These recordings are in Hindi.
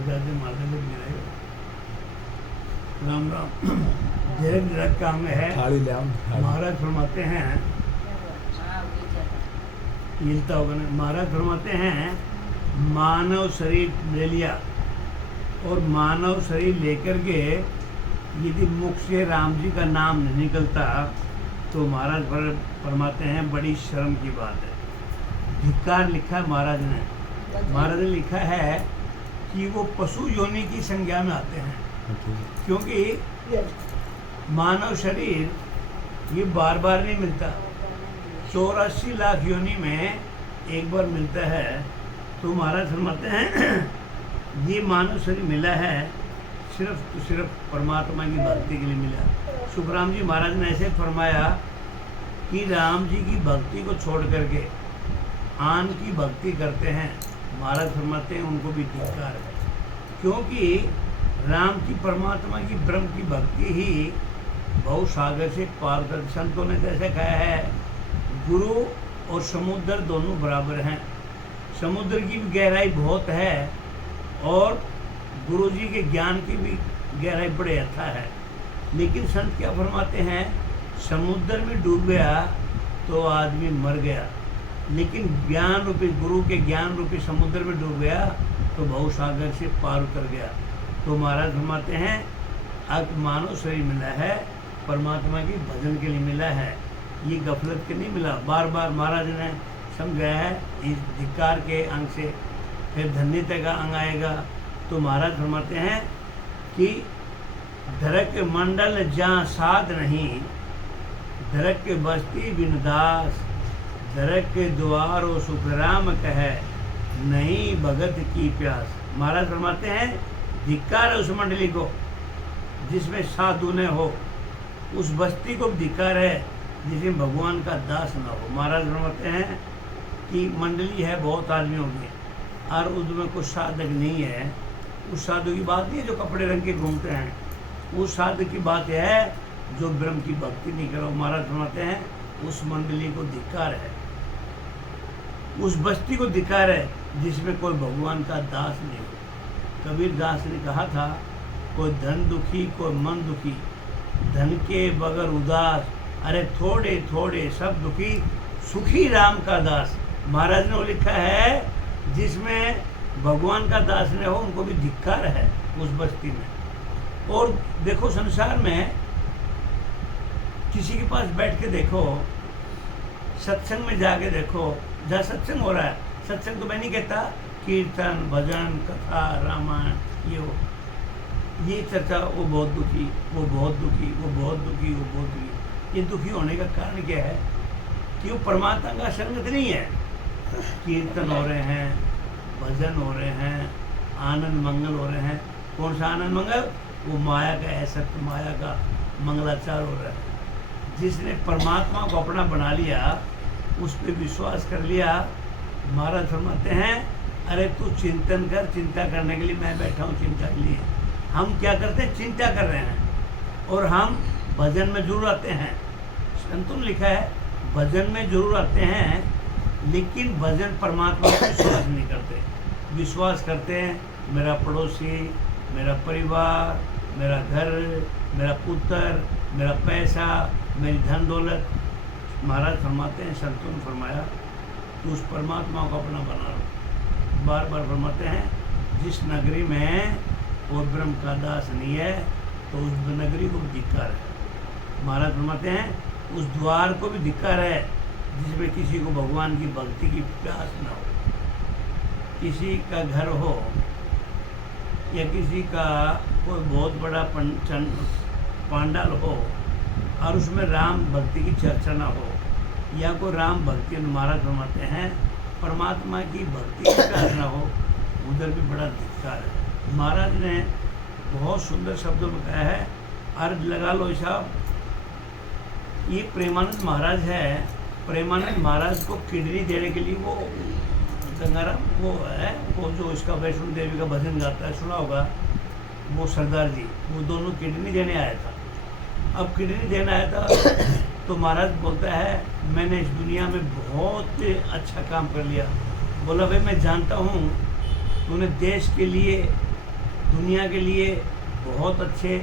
बजाते माता को गिराए राम राम। धीरे धीरे का अंग है। थाली ले आओ, थाली। महाराज फरमाते हैं, हिलता होगा ना। महाराज फरमाते हैं मानव शरीर ले लिया और मानव शरीर लेकर के यदि मुख से राम जी का नाम नहीं निकलता तो महाराज फरमाते हैं बड़ी शर्म की बात है। धिक्कार लिखा है महाराज ने। महाराज ने लिखा है कि वो पशु योनि की संज्ञा में आते हैं, क्योंकि मानव शरीर ये बार बार नहीं मिलता। 84 लाख योनि में एक बार मिलता है। तो महाराज फरमाते हैं ये मानव शरीर मिला है सिर्फ तो सिर्फ परमात्मा की भक्ति के लिए मिला। सुखराम जी महाराज ने ऐसे फरमाया कि राम जी की भक्ति को छोड़ करके आन की भक्ति करते हैं, महाराज फरमाते हैं उनको भी धिक्कार है, क्योंकि राम की परमात्मा की ब्रह्म की भक्ति ही बहु सागर से पार कर। संतों ने जैसे कहा है गुरु और समुद्र दोनों बराबर हैं। समुद्र की भी गहराई बहुत है और गुरु जी के ज्ञान की भी गहराई बड़े अच्छा है। लेकिन संत क्या फरमाते हैं, समुद्र में डूब गया तो आदमी मर गया, लेकिन ज्ञान रूपी गुरु के ज्ञान रूपी समुद्र में डूब गया तो बहु सागर से पार उतर गया। तो महाराज फरमाते हैं अब मानव शरीर मिला है परमात्मा की भजन के लिए मिला है, ये गफलत के नहीं मिला। बार बार महाराज ने समझाया है। इस धिक्कार के अंग से फिर धन्यता का अंग आएगा। तो महाराज फरमाते हैं कि धरक मंडल जहाँ साध नहीं, धरक के बस्ती बिन दास, धरक के द्वारो सुखराम कहे नहीं भगत की प्यास। महाराज फरमाते हैं धिक्कार है उस मंडली को जिसमें साधु न हो, उस बस्ती को धिक्कार है जिसमें भगवान का दास न हो। महाराज फरमाते हैं कि मंडली है बहुत आदमी होंगे और उसमें कुछ साधक नहीं है। उस साधु की बात नहीं है जो कपड़े रंग के घूमते हैं, उस साधु की बात है जो ब्रह्म की भक्ति नहीं करो। महाराज फरमाते हैं उस मंडली को धिक्कार है, उस बस्ती को धिक्कार है जिसमें कोई भगवान का दास नहीं हो। कबीर दास ने कहा था कोई धन दुखी कोई मन दुखी, धन के बगैर उदास, अरे थोड़े थोड़े सब दुखी, सुखी राम का दास। महाराज ने वो लिखा है जिसमें भगवान का दास न हो उनको भी धिक्कार है उस बस्ती में। और देखो संसार में किसी के पास बैठ के देखो, सत्संग में जाके देखो, जहाँ सत्संग हो रहा है, सत्संग तो मैं नहीं कहता कीर्तन भजन कथा रामायण ये चर्चा, वो बहुत दुखी, वो बहुत दुखी, वो बहुत दुखी, वो बहुत दुखी। ये दुखी होने का कारण क्या है कि वो परमात्मा का संगत नहीं है। कीर्तन हो रहे हैं, भजन हो रहे हैं, आनंद मंगल हो रहे हैं। कौन सा आनंद मंगल? वो माया का असत्य माया का मंगलाचार हो रहा है। जिसने परमात्मा को अपना बना लिया, उस पर विश्वास कर लिया, महाराज फरमाते हैं अरे तू चिंतन कर, चिंता करने के लिए मैं बैठा हूँ चिंता के लिए। हम क्या करते हैं? चिंता कर रहे हैं और हम भजन में जरूर आते हैं। संतों ने लिखा है भजन में जरूर आते हैं लेकिन भजन परमात्मा को विश्वास नहीं करते। विश्वास करते हैं मेरा पड़ोसी, मेरा परिवार, मेरा घर, मेरा पुत्र, मेरा पैसा, मेरी धन दौलत। महाराज फरमाते हैं, संतों ने फरमाया तो उस परमात्मा को अपना बना लो। बार बार फरमाते हैं जिस नगरी में वो ब्रह्म का दास नहीं है तो उस नगरी को भी धिक्कार है। महाराज फरमाते हैं उस द्वार को भी धिक्कार है जिसमें किसी को भगवान की भक्ति की प्यास न हो। किसी का घर हो या किसी का कोई बहुत बड़ा पांडाल हो और उसमें राम भक्ति की चर्चा ना हो या कोई राम भक्ति, महाराज फरमाते हैं परमात्मा की भक्ति की प्यास ना हो, उधर भी बड़ा धिक्कार है। महाराज ने बहुत सुंदर शब्दों में कहा है, अर्ज लगा लो साहब। ये प्रेमानंद महाराज है। प्रेमानंद महाराज को किडनी देने के लिए वो गंगाराम वो है, वो जो इसका वैष्णो देवी का भजन गाता है, सुना होगा, वो सरदार जी, वो दोनों किडनी देने आया था। अब किडनी देने आया था तो महाराज बोलता है मैंने इस दुनिया में बहुत अच्छा काम कर लिया। बोला भाई मैं जानता हूँ तूने देश के लिए दुनिया के लिए बहुत अच्छे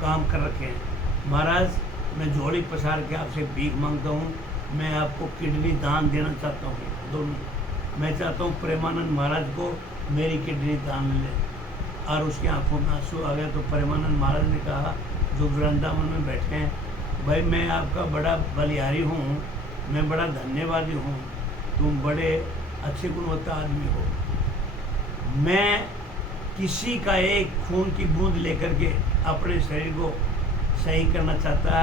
काम कर रखे हैं। महाराज, मैं झोली पसार के आपसे भीख मांगता हूँ, मैं आपको किडनी दान देना चाहता हूँ दोनों। मैं चाहता हूँ प्रेमानंद महाराज को मेरी किडनी दान ले। और उसकी आंखों में आंसू आ गए। तो प्रेमानंद महाराज ने कहा, जो वृंदावन में बैठे हैं, भाई मैं आपका बड़ा बलिहारी हूँ, मैं बड़ा धन्यवादी हूँ, तुम बड़े अच्छे गुणवत्ता आदमी हो। मैं किसी का एक खून की बूंद लेकर के अपने शरीर को सही करना चाहता,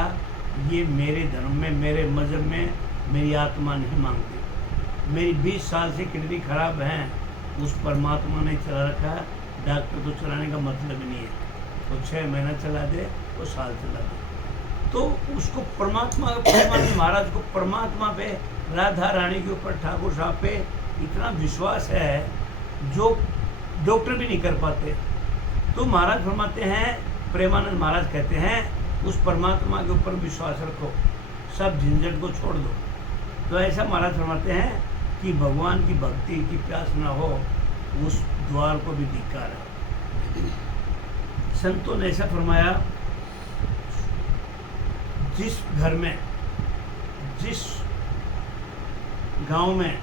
ये मेरे धर्म में, मेरे मज़हब में मेरी आत्मा नहीं मांगती। मेरी 20 साल से किडनी खराब है, उस परमात्मा ने चला रखा है। डॉक्टर तो चलाने का मतलब ही नहीं है, तो 6 महीना चला दे, तो साल चला दे। तो उसको परमात्मा, प्रेमानंद महाराज को परमात्मा पे, राधा रानी के ऊपर, ठाकुर साहब पे इतना विश्वास है जो डॉक्टर भी नहीं कर पाते। तो महाराज फरमाते हैं, प्रेमानंद महाराज कहते हैं, उस परमात्मा के ऊपर विश्वास रखो, सब झंझट को छोड़ दो। तो ऐसा महाराज फरमाते हैं कि भगवान की भक्ति की प्यास ना हो, उस द्वार को भी धिक्कार है। संतों ने ऐसा फरमाया, जिस घर में, जिस गांव में,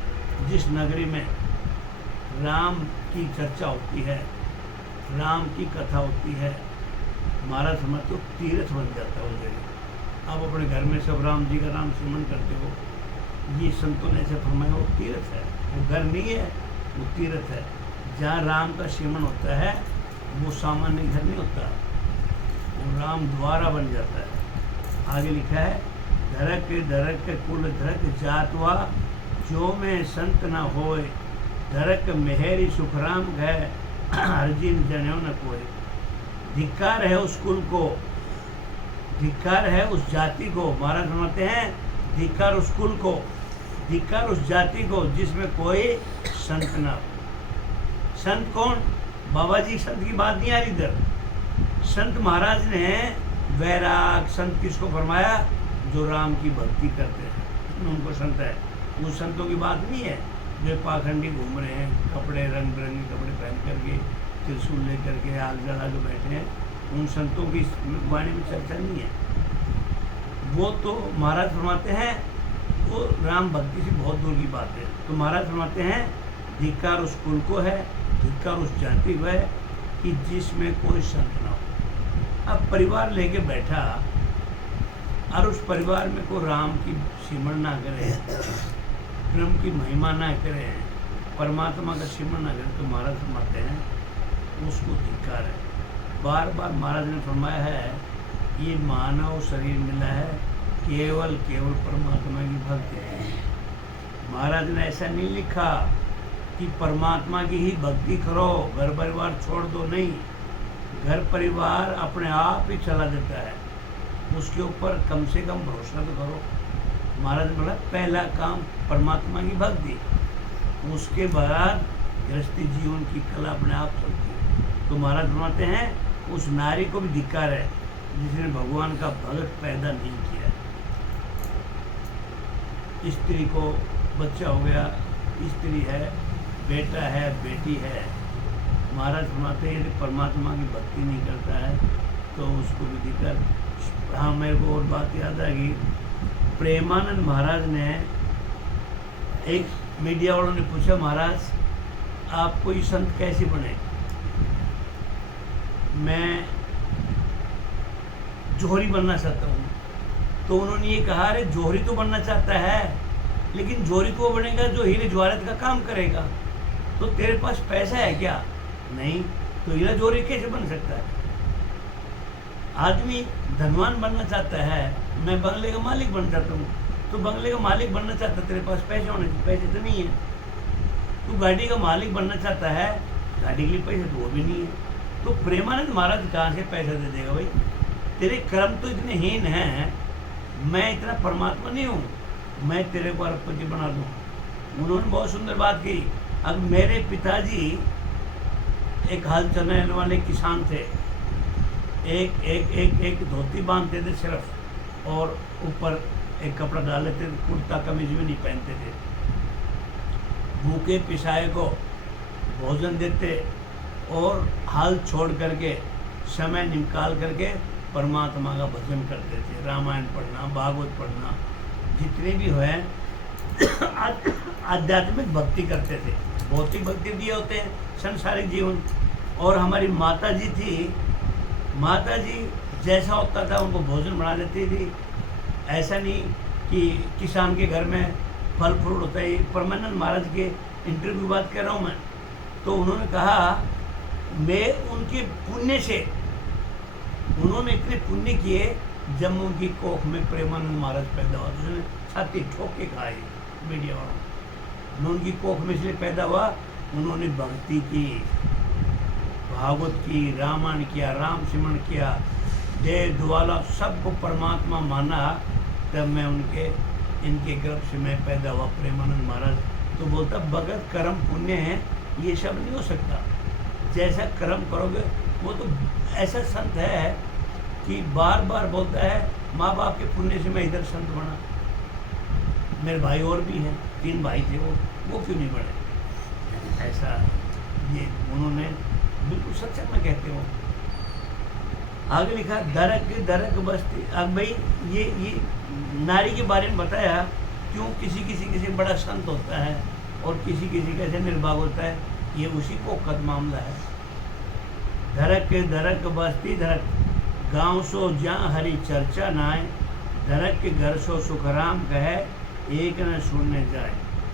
जिस नगरी में राम की चर्चा होती है, राम की कथा होती है, महाराज समझते हो तीर्थ बन जाता है उस जगह। आप अपने घर में सब राम जी का नाम स्मरण करते हो, ये संतों ने ऐसे फरमाया, वो तीर्थ है, वो घर नहीं है, वो तीर्थ है। जहाँ राम का सिमरन होता है, वो सामान्य घर नहीं होता, वो राम द्वारा बन जाता है। आगे लिखा है, धरक धरक कुल धरक जातवा, जो में संत न होए, धरक मेहरी सुखराम गए, अर्जिन जन्यो न कोई। धिक्कार है उस कुल को, धिक्कार है उस जाति को। महाराज फरमाते हैं, धिक्कार उस कुल को, धिक्कार उस जाति को जिसमें कोई संत ना हो। संत कौन? बाबा जी संत की बात नहीं आ रही इधर। संत महाराज ने वैराग संत किसको फरमाया? जो राम की भक्ति करते हैं उनको संत है। उन संतों की बात नहीं है जो पाखंडी घूम रहे हैं, कपड़े रंग बिरंगे कपड़े पहन करके, त्रिशूल लेकर के, आग जला के बैठे हैं। उन संतों की वाणी में चर्चा नहीं है। वो तो महाराज फरमाते हैं वो राम भक्ति से बहुत दूर की बात है। तो महाराज फरमाते हैं, धिक्कार उस कुल को है, धिक्कार उस जाति को है कि जिसमें कोई संत ना हो। अब परिवार लेके बैठा और उस परिवार में कोई राम की सिमरन ना करे, ब्रह्म की महिमा ना करे, परमात्मा का सिमरन ना करे, तो महाराज फरमाते हैं उसको धिक्कार है। बार बार महाराज ने फरमाया है, ये मानव शरीर मिला है केवल केवल परमात्मा की भक्ति है। महाराज ने ऐसा नहीं लिखा कि परमात्मा की ही भक्ति करो, घर परिवार छोड़ दो, नहीं। घर परिवार अपने आप ही चला देता है, उसके ऊपर कम से कम भरोसा तो करो। महाराज ने बोला पहला काम परमात्मा की भक्ति, उसके बाद गृहस्थी जीवन की कला अपने आप चलती है। तो महाराज फरमाते हैं उस नारी को भी धिक्कार है जिसने भगवान का भगत पैदा नहीं किया। स्त्री को बच्चा हो गया, स्त्री है, बेटा है, बेटी है, महाराज फरमाते हैं यदि परमात्मा की भक्ति नहीं करता है तो उसको भी धिक्कार। हाँ, मेरे को और बात याद आ गई। प्रेमानंद महाराज ने, एक मीडिया वालों ने पूछा, महाराज आप कोई संत कैसे बने? मैं जोहरी बनना चाहता हूँ। तो उन्होंने ये कहा, अरे जोहरी तो बनना चाहता है, लेकिन जोहरी को बनेगा जो हीरे जवाहरात का काम करेगा। तो तेरे पास पैसा है क्या? नहीं। तो हीरा जोहरी कैसे बन सकता है? आदमी धनवान बनना चाहता है, मैं बंगले का मालिक बन जाता हूँ। तो बंगले का मालिक बनना चाहता, तेरे पास पैसे होने चाहिए, पैसे तो नहीं है। तू गाड़ी का मालिक बनना चाहता है, गाड़ी के लिए पैसे तो वो भी नहीं है। तो प्रेमानंद महाराज कहाँ से पैसा दे देगा भाई? तेरे कर्म तो इतने हीन हैं, मैं इतना परमात्मा नहीं हूँ, मैं तेरे को अरबपति बना दूँ। उन्होंने बहुत सुंदर बात की। अब मेरे पिताजी एक हल चलने वाले किसान थे, एक एक एक एक धोती बांधते थे सिर्फ, और ऊपर एक कपड़ा डाल लेते थे, कुर्ता कमीज भी नहीं पहनते थे। भूखे पिसाए को भोजन देते, और हाल छोड़ करके समय निकाल करके परमात्मा का भजन करते थे। रामायण पढ़ना, भागवत पढ़ना, जितने भी हुए आध्यात्मिक भक्ति करते थे। भौतिक भक्ति भी होते हैं, संसारिक जीवन। और हमारी माता जी थी, माता जी जैसा होता था उनको भोजन बना देती थी। ऐसा नहीं कि किसान के घर में फल फ्रूट होता है। परमानंद महाराज के इंटरव्यू की बात कर रहा हूँ मैं, तो उन्होंने कहा मैं उनके पुण्य से, उन्होंने इतने पुण्य किए, जब उनकी कोख में प्रेमानंद महाराज पैदा हुआ तो उसने छाती ठोक के कहा मीडिया वालों, मैं उनकी कोख में इसलिए पैदा हुआ, उन्होंने भक्ति की, भागवत की, रामायण किया, राम सिमरन किया, देव द्वाला सबको परमात्मा माना, तब मैं उनके इनके गर्भ से मैं पैदा हुआ प्रेमानंद महाराज। तो बोलता बगैर कर्म पुण्य है ये सब नहीं हो सकता। जैसा कर्म करोगे, वो तो ऐसा संत है कि बार बार बोलता है माँ बाप के पुण्य से मैं इधर संत बना। मेरे भाई और भी हैं, 3 भाई थे, वो क्यों नहीं बने। ऐसा ये उन्होंने बिल्कुल सच में कहते हो। आगे लिखा दरक दरक बस्ती। अब भाई ये नारी के बारे में बताया, क्यों किसी किसी से बड़ा संत होता है और किसी किसी कैसे निर्भाग होता है, ये उसी को कद मामला है। धरक धरक बस्ती धरक, गाँव सो जहाँ हरी चर्चा नाए, धरक के घर सो सुखराम कहे, एक न सुनने जाए।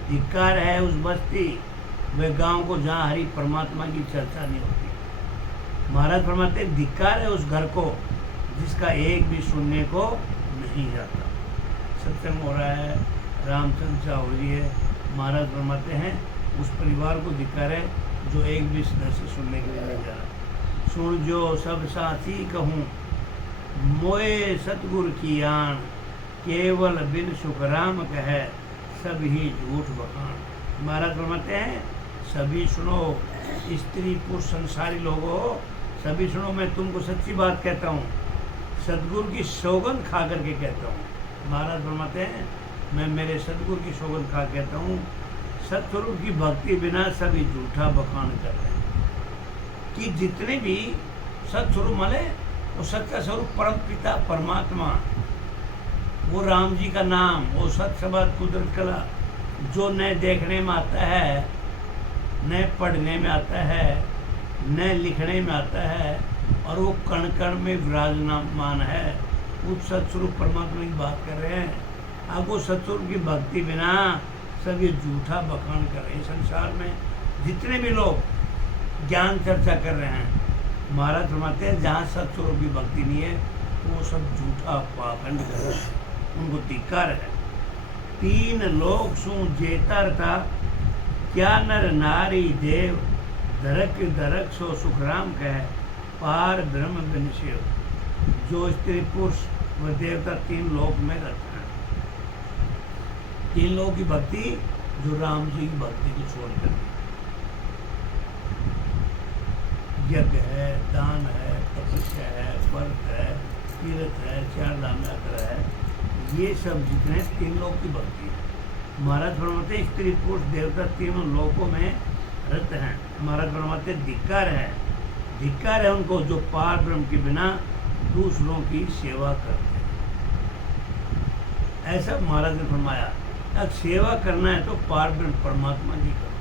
धिक्कार है उस बस्ती वे गांव को जहाँ हरि परमात्मा की चर्चा नहीं होती। महाराज फरमाते धिक्कार है उस घर को जिसका एक भी सुनने को नहीं जाता। सत्संग हो रहा है, राम चर्चा हो रही है, महाराज फरमाते हैं उस परिवार को धिक्कार है जो एक भी सदस्य सुनने के लिए नहीं जा रहा। सुन जो सब साथी कहूँ, मोए सतगुरु की आन, केवल बिन सुखराम कहे सब ही झूठ बखान। महाराज फरमाते हैं सभी सुनो, स्त्री पुरुष संसारी लोगों सभी सुनो, मैं तुमको सच्ची बात कहता हूँ, सतगुरु की सौगंध खा करके कहता हूँ। महाराज फरमाते हैं मैं मेरे सतगुरु की सौगंध खा कहता हूँ, सतगुरु की भक्ति बिना सभी झूठा बखान कर रहे हैं। कि जितने भी सतस्वरूप माने वो सच्चा स्वरूप परम पिता परमात्मा, वो राम जी का नाम, वो सत्सबद कुदरत कला, जो न देखने में आता है, न पढ़ने में आता है, न लिखने में आता है, और वो कण कण में विराजमान है, उस सत्स्वरूप परमात्मा की बात कर रहे हैं। अब वो सत्स्वरूप की भक्ति बिना सब ये झूठा बखान कर रहे हैं। संसार में जितने भी लोग ज्ञान चर्चा कर रहे हैं, महाराज फरमाते हैं जहाँ सत्स्वरूप की भक्ति नहीं है वो सब झूठा पाखंड कर रहे हैं, उनको धिक्कार है। 3 लोक सु जेतर था, क्या नर नारी देव, धरक धरक सो सुखराम कह, पार ब्रह्म बिन शिव। जो स्त्री पुरुष व देवता 3 लोक में रहते हैं, 3 लोक की भक्ति जो राम जी की भक्ति को छोड़ कर, यज्ञ है, दान है, तपस्या है, व्रत है, तीर्थ है, 4 धाम यात्रा है, ये सब जितने 3 लोक की भक्ति है। महाराज फरमाते स्त्री पुरुष देवता तीनों लोकों में रहते हैं। महाराज फरमाते धिक्कार है उनको जो पार ब्रह्म के बिना दूसरों की सेवा करते हैं। ऐसा महाराज ने फरमाया, अब सेवा करना है तो पार ब्रह्म परमात्मा की करो।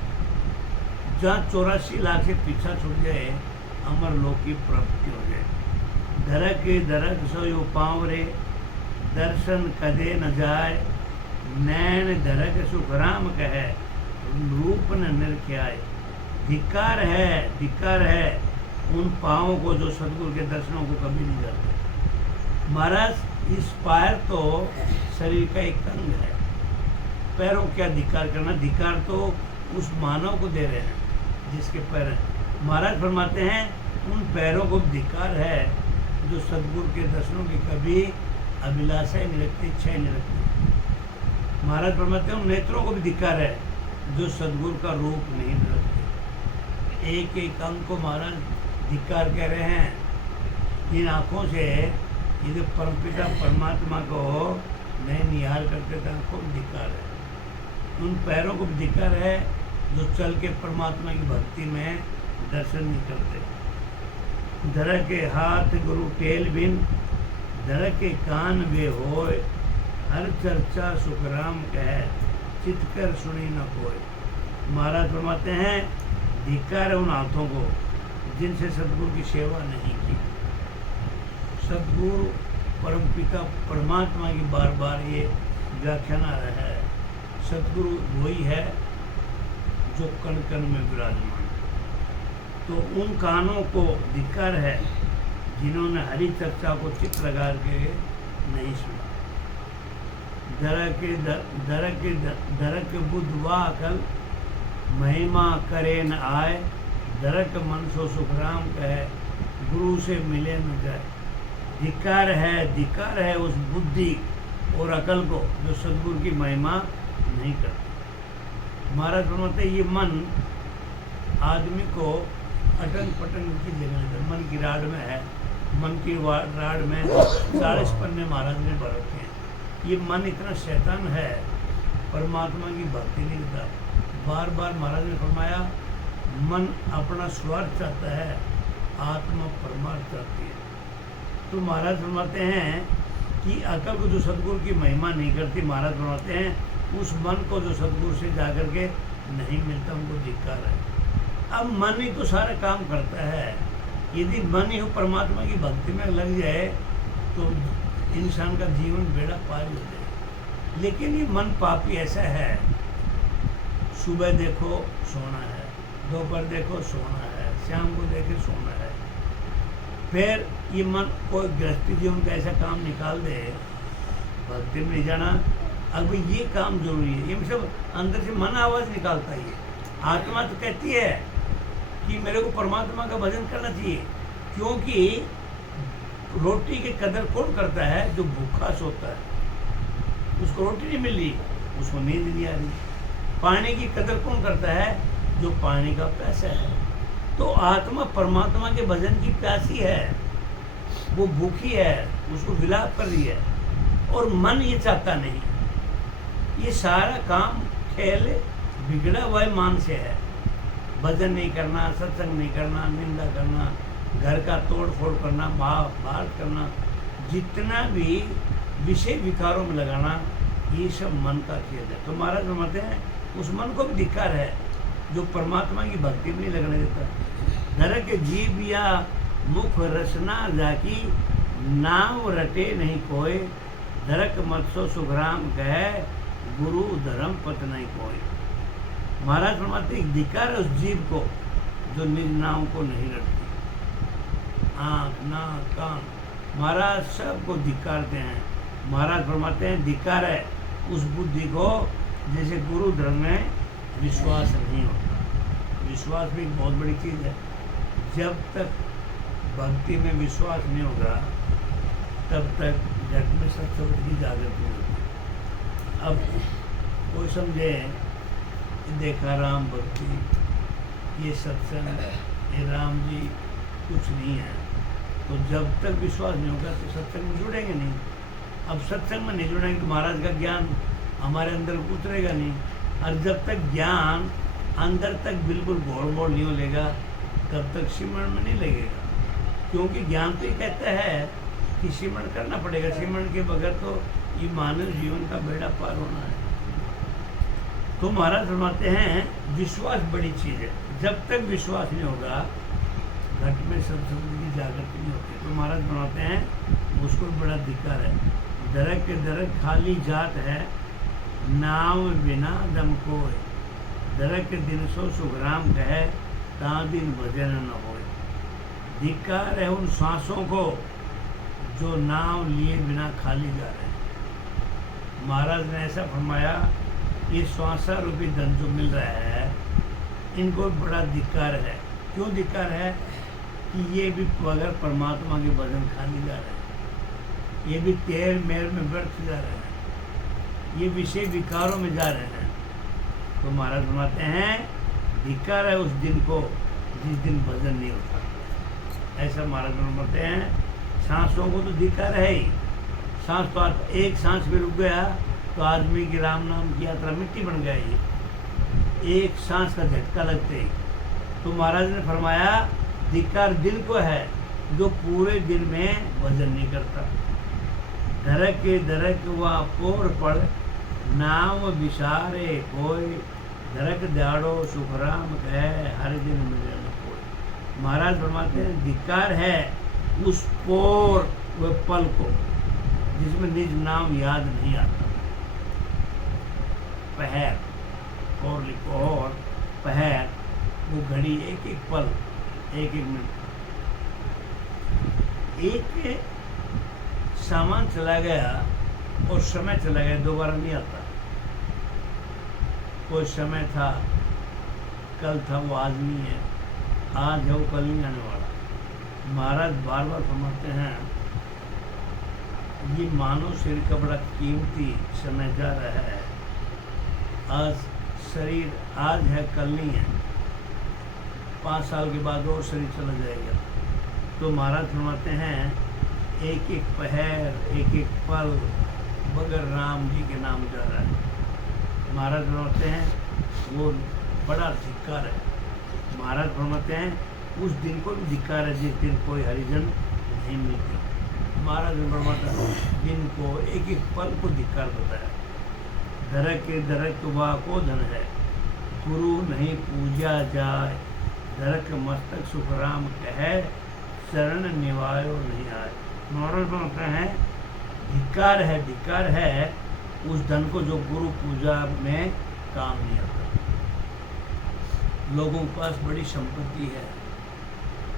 जहाँ 84 लाख से पीछा छूट जाए, अमर लोक की प्राप्ति हो जाए। धरक धरक सो यो पाँव रे, दर्शन कदे न जाए, नैन धरक सुखराम कहे, रूप न निरख्याय। धिक्कार है उन पाँवों को जो सदगुरु के दर्शनों को कभी नहीं जाते। महाराज इस पैर तो शरीर का एक अंग है, पैरों क्या धिक्कार करना, धिक्कार तो उस मानव को दे रहे हैं जिसके पैर हैं। महाराज फरमाते हैं उन पैरों को धिक्कार है जो सदगुरु के दर्शनों की कभी अभिलाषा ही नहीं रखती, इच्छा ही नहीं रखती। महाराज फरमाते हैं उन नेत्रों को भी धिक्कार है जो सदगुरु का रूप नहीं रखते। एक एक अंग को महाराज धिक्कार कह रहे हैं। इन आँखों से यदि परमपिता परमात्मा को नहीं निहार करते तो आँखों को धिक्कार है। उन पैरों को भी धिक्कार है जो चल के परमात्मा की भक्ति में दर्शन नहीं करते। धर के हाथ गुरु टेल बिन, धर के कान वे होय, हर चर्चा सुखराम कह, चितकर सुनी न कोय। महाराज फरमाते हैं धिक्कार है उन हाथों को जिनसे सतगुरु की सेवा नहीं की। सतगुरु परमपिता परमात्मा की बार बार ये व्याख्यान आ रहा है। सतगुरु वही है जो कण कण में विराजमान। तो उन कानों को धिक्कार है जिन्होंने हरि चर्चा को चित्त लगा के नहीं सुना। दरक बुद्ध वा अकल, महिमा करे न आए, दरक मन सो सुखराम कहे, गुरु से मिले न जाए। धिक्कार है उस बुद्धि और अकल को जो सदगुरु की महिमा नहीं करते। महाराज फरमाते ये मन आदमी को अटन पटन की जगह मन की राड में है। मन की राड में 40 पन्ने महाराज ने भर रखे हैं। ये मन इतना शैतान है, परमात्मा की भक्ति नहीं करता। बार बार महाराज ने फरमाया मन अपना स्वार्थ चाहता है, आत्मा परमार्थ चाहती है। तो महाराज फरमाते हैं कि अकल को जो सदगुरु की महिमा नहीं करती, महाराज फरमाते हैं उस मन को जो सदगुरु से जाकर के नहीं मिलता उनको धिक्कार है। अब मन ही तो सारा काम करता है। यदि मन ही परमात्मा की भक्ति में लग जाए तो इंसान का जीवन बेड़ा पार हो जाए। लेकिन ये मन पापी ऐसा है, सुबह देखो सोना है, दोपहर देखो सोना है, शाम को देखे सोना है। फिर ये मन कोई गृहस्थी जीवन का ऐसा काम निकाल दे, भक्ति में नहीं जाना, अब ये काम जरूरी है। ये सब अंदर से मन आवाज़ निकालता है। आत्मा तो कहती है कि मेरे को परमात्मा का भजन करना चाहिए, क्योंकि रोटी की कदर कौन करता है? जो भूखा सोता है। उसको रोटी नहीं मिल रही, उसको नींद नहीं आ रही। पानी की कदर कौन करता है? जो पानी का प्यासा है। तो आत्मा परमात्मा के भजन की प्यासी है, वो भूखी है, उसको विलाप कर रही है। और मन ये चाहता नहीं। ये सारा काम खेल बिगड़ा हुआ मान से है। भजन नहीं करना, सत्संग नहीं करना, निंदा करना, घर का तोड़ फोड़ करना, भारत करना, जितना भी विषय विकारों में लगाना, ये सब मन का खेल है। तो महाराज फरमाते हैं उस मन को भी धिक्कार है जो परमात्मा की भक्ति में नहीं लगने देता। नरक जीव या मुख रसना जाकी, नाम रटे नहीं कोय, नरक मत्सो सुखराम कहे, गुरु धर्म पत नहीं कोय। महाराज फरमाते धिक्कार है उस जीव को जो निज नाम को नहीं रटती। आँख, नाक, कान, महाराज सबको धिक्कारते हैं। महाराज फरमाते हैं धिक्कार है उस बुद्धि को जैसे गुरु धर्म में विश्वास नहीं होता। विश्वास भी एक बहुत बड़ी चीज़ है। जब तक भक्ति में विश्वास नहीं होगा तब तक जग में सत्संग की जागृति नहीं होती। अब कोई समझे देखा राम भक्ति, ये सत्संग, ये राम जी कुछ नहीं है, तो जब तक विश्वास नहीं होगा तो सत्संग में जुड़ेंगे नहीं। अब सत्संग में नहीं जुड़ेंगे तो महाराज का ज्ञान हमारे अंदर उतरेगा नहीं। और जब तक ज्ञान अंदर तक बिल्कुल घोड़ मोड़ नहीं होगा तब तक सिमरण में नहीं लगेगा। क्योंकि ज्ञान तो ये कहता है कि सिमरण करना पड़ेगा, सिमरण के बगैर तो ये मानव जीवन का बेड़ा पार होना है। तो महाराज फरमाते हैं विश्वास बड़ी चीज़ है। जब तक विश्वास नहीं होगा घट में सत्संग की जागृति नहीं होती। तो महाराज फरमाते हैं उसको बड़ा धिक्कार है। दरक के दरक खाली जात है, नाम बिना दम कोय, दरक के दिन सो सुखराम कहे, ता दिन भजन न होय। धिक्कार है उन सांसों को जो नाम लिए बिना खाली जा रहे हैं। महाराज ने ऐसा फरमाया ये श्वासा रूपी धन जो मिल रहा है इनको बड़ा धिक्कार है। क्यों धिक्कार है? कि ये भी अगर परमात्मा के भजन खाली जा रहे हैं, ये भी तेल मेल में व्यर्थ जा रहे हैं, ये विषय विकारों में जा रहे हैं। तो महाराज फरमाते हैं धिक्कार है उस दिन को जिस दिन भजन नहीं होता। ऐसा महाराज फरमाते हैं सांसों को तो धिक्कार है ही। सांस तो एक सांस भी रुक गया तो आदमी की राम नाम की यात्रा मिट्टी बन गई। एक सांस का झटका लगते ही तो महाराज ने फरमाया धिक्कार दिल को है जो पूरे दिन में भजन नहीं करता। धरक व पोर पड़ नाम विसारे कोई, धरक दाड़ो सुखराम कहे हर दिन मिले न कोई। महाराज फरमाते हैं धिक्कार है उस पोर व पल को जिसमें निज नाम याद नहीं आता। पहर और लिखो और पहर वो घड़ी एक एक पल एक एक मिनट, एक सामान चला गया और समय चला गया, दोबारा नहीं आता। कोई समय था, कल था, वो आज नहीं है, आज है वो कल नहीं आने वाला। महाराज बार बार फरमाते हैं ये मानव शरीर का बड़ा कीमती समय जा रहा है। आज शरीर आज है, कल नहीं है, 5 साल के बाद और शरीर चला जाएगा। तो महाराज फरमाते हैं एक एक पहर एक एक पल बगैर राम जी के नाम जा रहा है। महाराज फरमाते हैं वो बड़ा धिक्कार है। महाराज फरमाते हैं उस दिन को भी धिक्कार है जिस दिन कोई हरिजन नहीं मिलते। महाराज ने फरमाता दिन को एक एक पल को धिक्कार बताया। धरक वा को धन है गुरु नहीं पूजा जाए, धरक मस्तक सुखराम कहे शरण निवायो नहीं आए। महाराज फरमाते हैं धिक्कार है उस धन को जो गुरु पूजा में काम नहीं आता। लोगों के पास बड़ी संपत्ति है,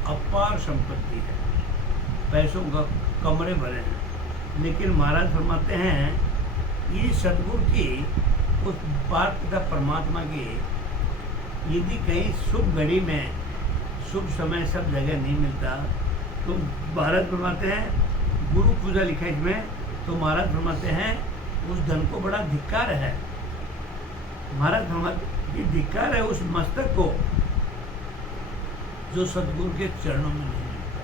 अपार संपत्ति है, पैसों का कमरे भरे हैं, लेकिन महाराज फरमाते हैं ये सदगुरु की उस बात पिता परमात्मा की यदि कहीं शुभ घड़ी में शुभ समय सब जगह नहीं मिलता तो महाराज फरमाते हैं गुरु पूजा लिखा इसमें, तो महाराज फरमाते हैं उस धन को बड़ा धिक्कार है। महाराज फरमाते ये धिक्कार है उस मस्तक को जो सदगुरु के चरणों में नहीं मिलता।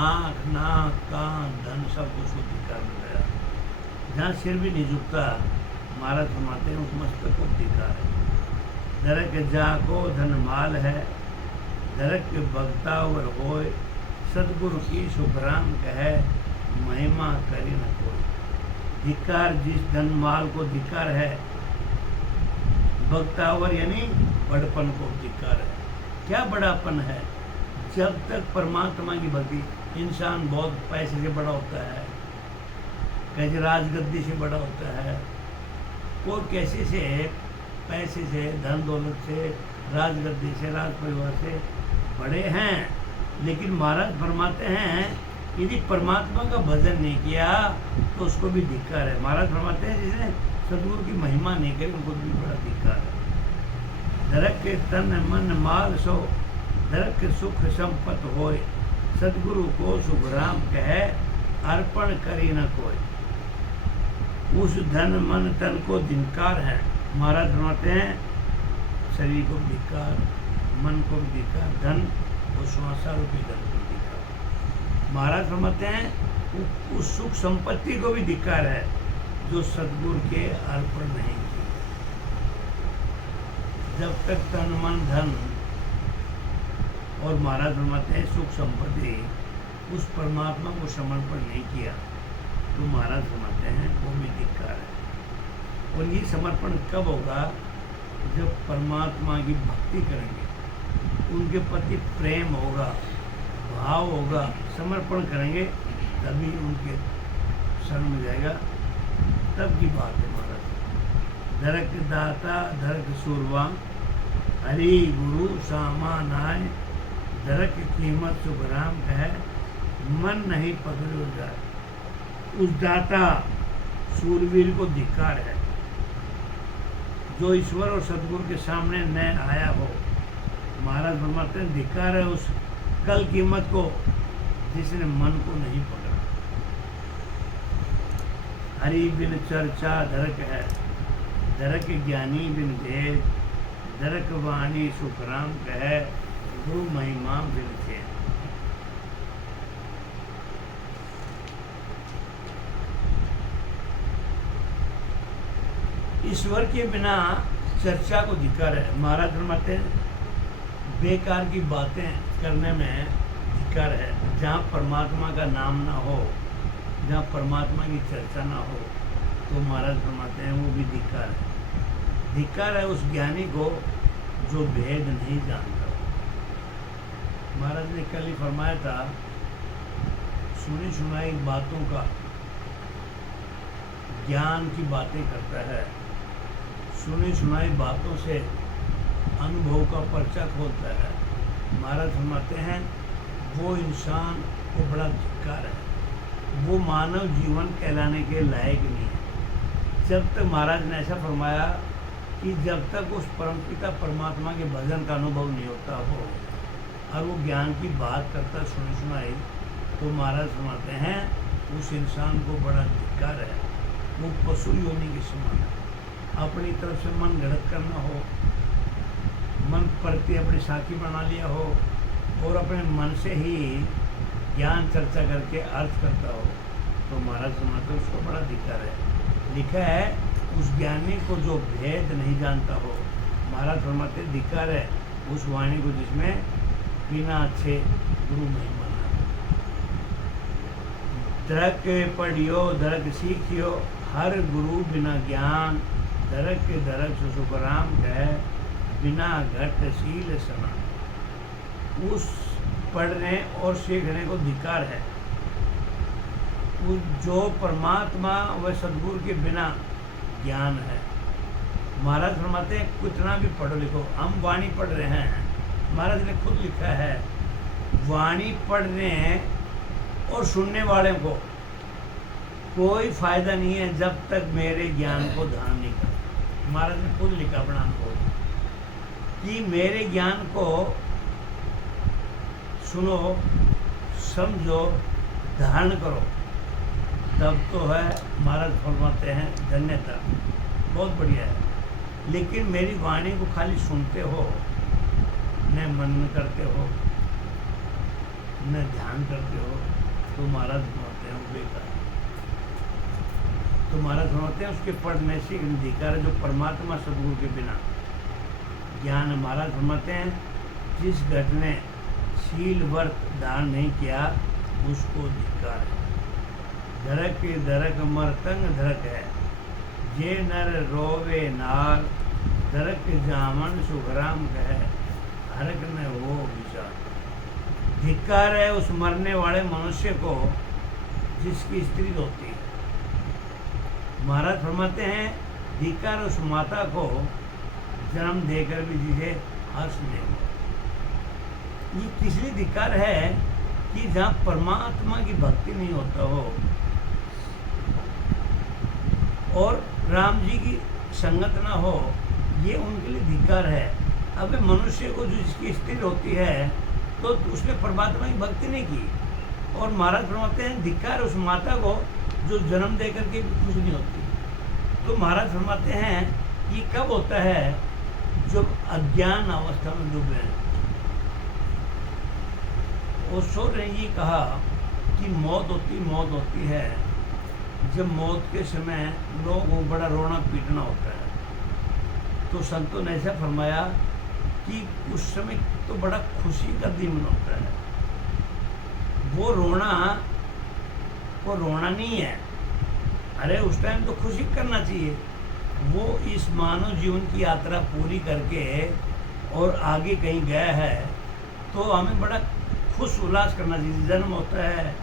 आँख नाक कान धन सब कुछ को धिक्कार मिल गया। जहाँ सिर भी नहीं झुकता महाराज फरमाते हैं उस मस्तक को धिक्कार है। धरक जाको धन माल है, धरक के भक्ता और होए, सदगुरु की सुखराम कहे महिमा करे न कोई। धिक्कार जिस धन माल को धिक्कार है, भक्तावर यानी बड़पन को धिक्कार है। क्या बड़ापन है? जब तक परमात्मा की भक्ति, इंसान बहुत पैसे से बड़ा होता है, कहीं राजगद्दी से बड़ा होता है, कोई कैसे से पैसे से धन दौलत से राजगद्दी से राज परिवार से बड़े हैं, लेकिन महाराज फरमाते हैं यदि परमात्मा का भजन नहीं किया तो उसको भी धिक्कार है। महाराज फरमाते हैं जिसने सदगुरु की महिमा नहीं करी उनको भी बड़ा धिक्कार है। धरक के तन मन माल सो, धरक के सुख संपत होए, सदगुरु को सुखराम कहे अर्पण करी न कोई। उस धन मन तन को धिक्कार है। महाराज फरमाते हैं शरीर को धिक्कार, मन को भी धिक्कार, धन और श्वासा रूपी धन को धिक्कार। महाराज फरमाते हैं उस सुख संपत्ति को भी धिक्कार है जो सदगुरु के अर्पण नहीं की। जब तक तन मन धन और महाराज फरमाते हैं सुख संपत्ति उस परमात्मा को समर्पण नहीं किया तो महाराज फरमाते हैं वो भी धिक्कार है। और ये समर्पण कब होगा? जब परमात्मा की भक्ति करेंगे, उनके प्रति प्रेम होगा, भाव होगा, समर्पण करेंगे तभी उनके शरण में जाएगा, तब की बात है। महाराज धरक दाता धरक सूरवा, हरि गुरु सामान आए, धरक कीमत सुखराम कहे मन नहीं पकड़ो जाए। उस दाता सूरवीर को धिक्कार है जो ईश्वर और सदगुरु के सामने न आया हो। महाराज फरमाते हैं धिक्कार है उस कल कीमत को जिसने मन को नहीं पकड़ा। हरि बिन चर्चा धरक है, धरक ज्ञानी बिन भेद, धरक वाणी सुखराम कहे गुरु महिमा बिन थे। ईश्वर के बिना चर्चा को धिक्कार है। महाराज फरमाते हैं बेकार की बातें करने में धिक्कार है। जहाँ परमात्मा का नाम ना हो, जहाँ परमात्मा की चर्चा ना हो, तो महाराज फरमाते हैं वो भी धिक्कार है। धिक्कार है उस ज्ञानी को जो भेद नहीं जानता। महाराज ने कल ही फरमाया था, सुनी सुनाई बातों का ज्ञान की बातें करता है, सुनी सुनाई बातों से अनुभव का पर्चा खोलता है। महाराज फरमाते हैं वो इंसान को बड़ा धिक्कार है, वो मानव जीवन कहलाने के लायक नहीं है। जब तक महाराज ने ऐसा फरमाया कि जब तक उस परमपिता परमात्मा के भजन का अनुभव नहीं होता हो और वो ज्ञान की बात करता सुनी सुनाई, तो महाराज फरमाते हैं उस इंसान को बड़ा धिक्कार है, वो पशु योनि के समान है। अपनी तरफ से मन गढ़त करना हो, मन प्रति अपनी साथी बना लिया हो और अपने मन से ही ज्ञान चर्चा करके अर्थ करता हो, तो महाराज फरमाते हैं उसको बड़ा धिक्कार है। लिखा है उस ज्ञानी को जो भेद नहीं जानता हो, महाराज फरमाते धिक्कार है उस वाणी को जिसमें बिना अच्छे गुरु नहीं माना। दरक पढ़ियो दरक सीखियो, हर गुरु बिना ज्ञान, दरक दरक सुखराम कह, बिना घट शील सना। उस पढ़ने और सीखने को धिक्कार है जो परमात्मा व सद्गुरु के बिना ज्ञान है। महाराज फरमाते हैं कितना भी पढ़ो लिखो, हम वाणी पढ़ रहे हैं, महाराज ने खुद लिखा है वाणी पढ़ने और सुनने वाले को कोई फायदा नहीं है जब तक मेरे ज्ञान को धारण नहीं कर। महाराज ने खुद लिखा अपना अनुभव कि मेरे ज्ञान को सुनो, समझो, धारण करो, तब तो है। महाराज फरमाते हैं धन्यता, बहुत बढ़िया है। लेकिन मेरी वाणी को खाली सुनते हो, न मनन करते हो, न ध्यान करते हो, तो महाराज फरमाते हैं वो बेकार। तो महाराज फरमाते हैं उसके पढ़ने से धिक्कार है जो परमात्मा सद्गुरु के बिना ज्ञान है। महाराज फरमाते हैं जिस घट ने शील व्रत धारण नहीं किया उसको धिक्कार है। धरक धरक मरतंग धरक है, जे नर रोवे नार, धरक जामन सुखराम कह, हरक न हो विचार। धिक्कार है उस मरने वाले मनुष्य को जिसकी स्त्री होती है। महाराज फरमाते हैं धिक्कार उस माता को जन्म देकर भी जिसे हर्ष नहीं हुआ। ये तीसरी धिक्कार है कि जहाँ परमात्मा की भक्ति नहीं होता हो और राम जी की संगत ना हो, ये उनके लिए धिक्कार है। अब मनुष्य को जो जिसकी स्त्री होती है तो उसने परमात्मा की भक्ति नहीं की। और महाराज फरमाते हैं धिक्कार उस माता को जो जन्म दे करके भी खुश नहीं होती। तो महाराज फरमाते हैं ये कब होता है जब अज्ञान अवस्था में डूबे हैं। ओशो ने ये कहा कि मौत होती है जब मौत के समय लोगों को बड़ा रोना पीटना होता है। तो संतों ने ऐसा फरमाया कि उस समय तो बड़ा खुशी का दिन होता है। वो रोना नहीं है, अरे उस टाइम तो खुशी करना चाहिए। वो इस मानव जीवन की यात्रा पूरी करके और आगे कहीं गया है तो हमें बड़ा खुश उल्लास करना चाहिए। जन्म होता है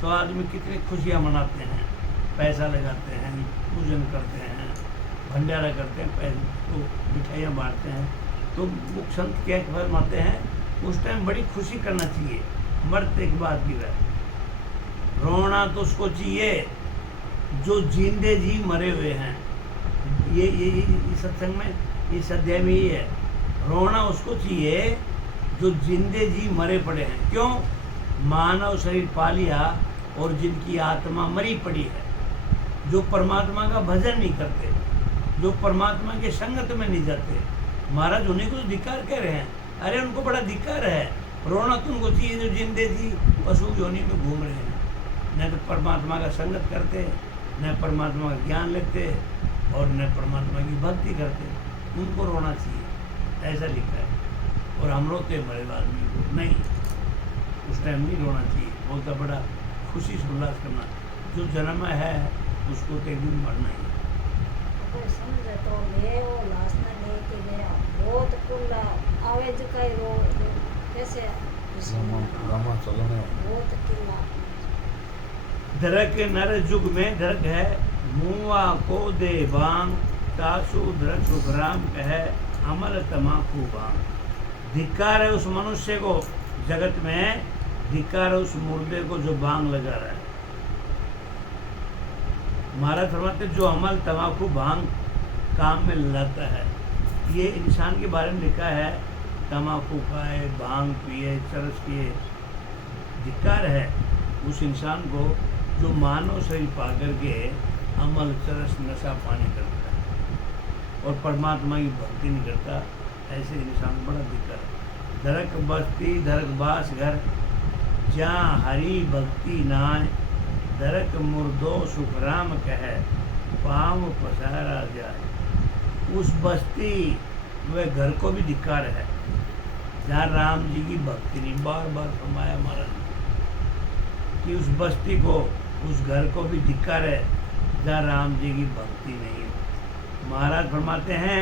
तो आदमी कितनी खुशियाँ मनाते हैं, पैसा लगाते हैं, पूजन करते हैं, भंडारा करते हैं, पैसे तो मिठाइयाँ बांटते हैं। तो मुख संत क्या फरमाते हैं उस टाइम बड़ी खुशी करना चाहिए। मरते के बाद की बात, रोना तो उसको चाहिए जो जिंदे जी मरे हुए हैं। ये सत्संग में इस अध्याय में ही है, रोना उसको चाहिए जो जिंदे जी मरे पड़े हैं। क्यों? मानव शरीर पा लिया और जिनकी आत्मा मरी पड़ी है, जो परमात्मा का भजन नहीं करते, जो परमात्मा के संगत में नहीं जाते। महाराज उन्हें कुछ धिक्कार कह रहे हैं, अरे उनको बड़ा धिक्कार है। रोना तो उनको चाहिए जो जिंदे जी पशु योनि में घूम रहे हैं, न तो परमात्मा का संगत करते, न परमात्मा का ज्ञान लेते और न परमात्मा की भक्ति करते। उनको रोना चाहिए, ऐसा लिखा है। और हम रोते मरे आदमी को नहीं, उस टाइम नहीं रोना चाहिए, बहुत बड़ा खुशी से उल्लास करना। जो जन्म है उसको तो एक दिन मरना ही है। कोई समझे तो ले वो लाश ना लेके गया, बहुत कुल्ला आवे जो कई रो कैसे गामा चलने बहुत किल्ला दरक नर जुग में दरक है मुआ को दे बांग तासु दरक सुखराम कहे अमल तमाकू बांग। धिक्कार है उस मनुष्य को जगत में, धिक्कार है उस मुर्दे को जो बांग लगा रहा है। महाराज फरमाते जो अमल तमाकू भांग काम में लाता है, ये इंसान के बारे में लिखा है, तमाकू खाए, भांग पिए, चरस पिए। धिक्कार है उस इंसान को जो मानव शरीर पा करके अमल चरस नशा पानी करता है और परमात्मा की भक्ति नहीं करता। ऐसे इंसान बड़ा धिक्कार है। धरक बस्ती धरक बास घर जहाँ हरी भक्ति नाय, धरक मुर्दो सुखराम कहे पाँव पसारा जाए। उस बस्ती व घर को भी धिक्कार है जहाँ राम जी की भक्ति नहीं। बार बार फरमाया महाराज कि उस बस्ती को, उस घर को भी धिक्कार है जहाँ राम जी की भक्ति नहीं है। महाराज फरमाते हैं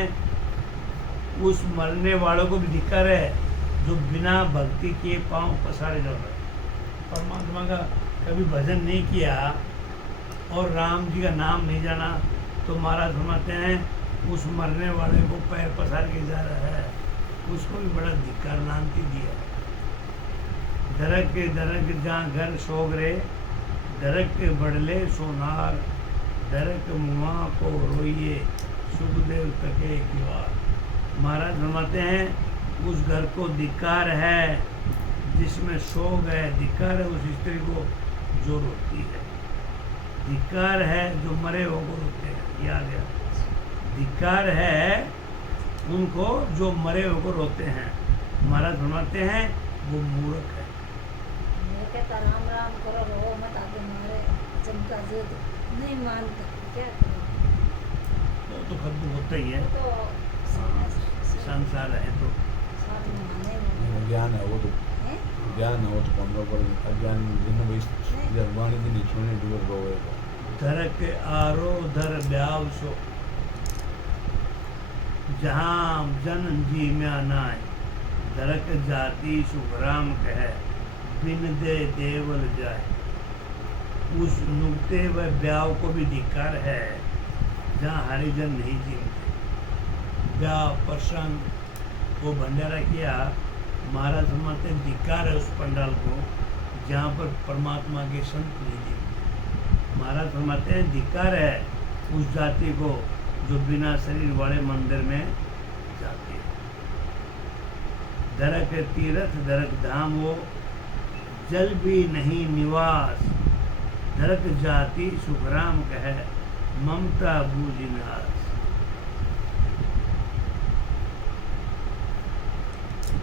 उस मरने वालों को भी धिक्कार है जो बिना भक्ति के पाँव पसारे जा रहे। परमात्मा का कभी भजन नहीं किया और राम जी का नाम नहीं जाना, तो महाराज फरमाते हैं उस मरने वाले को पैर पसार के जा रहा है, उसको भी बड़ा धिक्कार लांति दिया है। दरक के दरक जहाँ घर सोग रे, दरक के बड़ले सोनार, दरक मुआ को रोइए सुखदेव तके किवार। महाराज फरमाते हैं उस घर को धिक्कार है जिसमें सोग है, धिक्कार है उस स्त्री को जो रोती है, धिक्कार है जो मरे हो को रोते हैं। याद है, धिक्कार है उनको जो मरे हो को रोते हैं। महाराज फरमाते हैं वो मूर्ख है। मैं कहता राम राम करो रो मत आगे मारे चमका जिद नहीं मानता क्या करो। वो तो खत्म होता ही है, तो संसार है तो साथ में माने नहीं ज्ञान है वो तो हैं? ज्ञान है वो तो पंद्रह पर अज्ञान जिन्हें भाई वाणी की निचोड़ने डूर रोए धरक आरो धर ब्याव सो जहाँ जन जी में आनाय, धरक जाति सुखराम कहे बिन दे देवल जाए। उस नुकते व ब्याव को भी धिक्कार है जहाँ हरिजन नहीं जीवते। ब्याह प्रसंग को भंडारा किया, महाराज फरमाते हैं धिक्कार है उस पंडाल को जहाँ पर परमात्मा के संत नहीं जीवते। महाराज फरमाते हैं धिक्कार है उस जाति को जो बिना शरीर वाले मंदिर में जाती है। दरक तीर्थ दरक धाम हो जल भी नहीं निवास, दरक जाति सुखराम कहे ममता बूझ नास।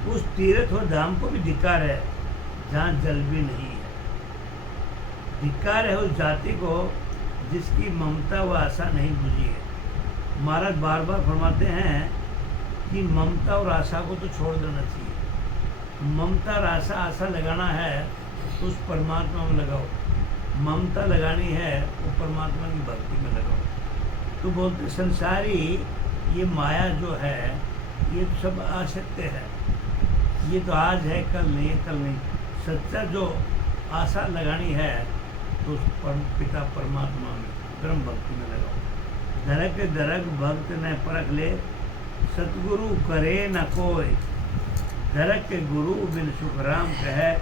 उस तीर्थ और धाम को भी धिक्कार है जहाँ जल भी नहीं है। धिक्कार है उस जाति को जिसकी ममता व आशा नहीं बुझी है। महाराज बार बार फरमाते हैं कि ममता और आशा को तो छोड़ देना चाहिए। ममता और आशा लगाना है तो उस परमात्मा में लगाओ, ममता लगानी है वो परमात्मा की भक्ति में लगाओ। तो बोलते संसारी ये माया जो है ये तो सब असत्य है, ये तो आज है कल नहीं है, कल नहीं। सच्चा जो आशा लगानी है तो उस पिता परमात्मा में ब्रह्म भक्ति में लगाओ। धरक धरक भक्त न परख ले, सतगुरु करे न कोई, धरक गुरु बिन सुखराम कहे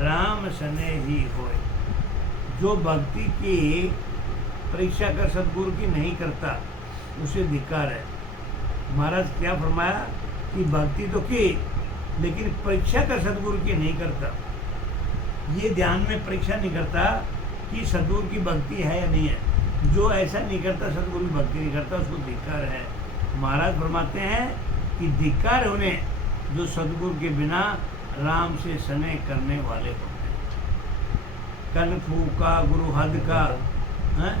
राम सने ही होय। जो भक्ति की परीक्षा कर सतगुरु की नहीं करता उसे धिक्कार है। महाराज क्या फरमाया कि भक्ति तो की लेकिन परीक्षा कर सतगुरु की नहीं करता, ये ध्यान में परीक्षा नहीं करता कि सतगुरु की भक्ति है या नहीं है। जो ऐसा नहीं करता सतगुरु की भक्ति नहीं करता उसको धिक्कार है। महाराज फरमाते हैं कि धिक्कार उन्हें जो सतगुरु के बिना राम से स्नेह करने वाले होते हैं। कन फूका गुरु हद का, हैं?